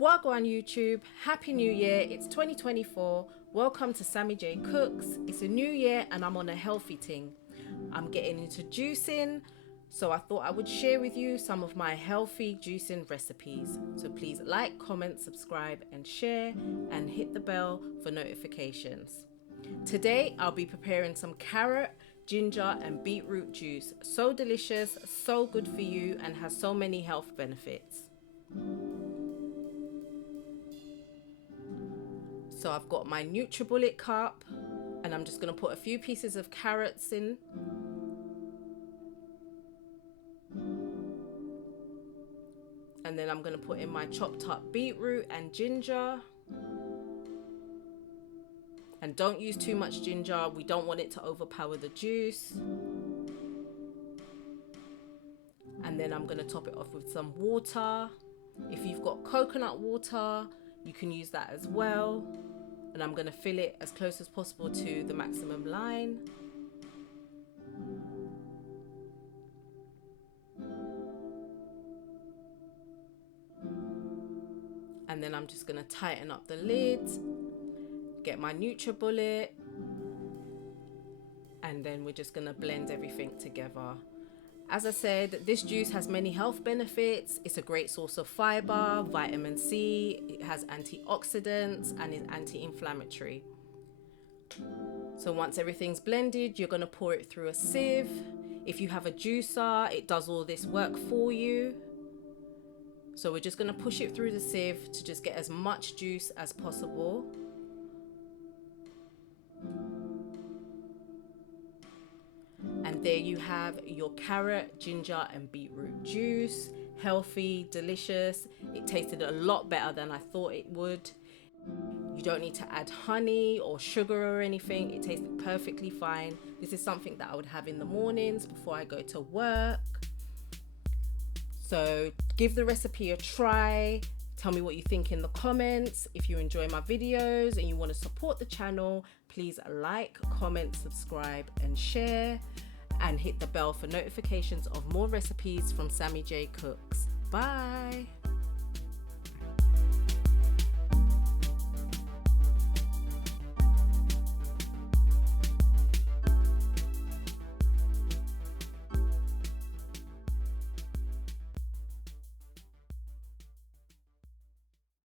Wagwan YouTube, Happy New Year, it's 2024, welcome to Sammy Jay Cooks. It's a new year and I'm on a healthy ting. I'm getting into juicing, so I thought I would share with you some of my healthy juicing recipes. So please like, comment, subscribe and share and hit the bell for notifications. Today I'll be preparing some carrot, ginger and beetroot juice. So delicious, so good for you and has so many health benefits. So I've got my NutriBullet cup and I'm just going to put a few pieces of carrots in. And then I'm going to put in my chopped up beetroot and ginger. And don't use too much ginger, we don't want it to overpower the juice. And then I'm going to top it off with some water. If you've got coconut water, you can use that as well. And I'm going to fill it as close as possible to the maximum line. And then I'm just going to tighten up the lid, get my NutriBullet, and then we're just going to blend everything together. As I said, this juice has many health benefits. It's a great source of fiber, vitamin C, it has antioxidants and is anti-inflammatory. So once everything's blended, you're going to pour it through a sieve. If you have a juicer, it does all this work for you. So we're just going to push it through the sieve to just get as much juice as possible. And there you have your carrot, ginger and beetroot juice. Healthy, delicious. It tasted a lot better than I thought it would. You don't need to add honey or sugar or anything. It tasted perfectly fine. This is something that I would have in the mornings before I go to work. So give the recipe a try. Tell me what you think in the comments. If you enjoy my videos and you want to support the channel, please like, comment, subscribe and share. And hit the bell for notifications of more recipes from Sammy Jay Cooks. Bye!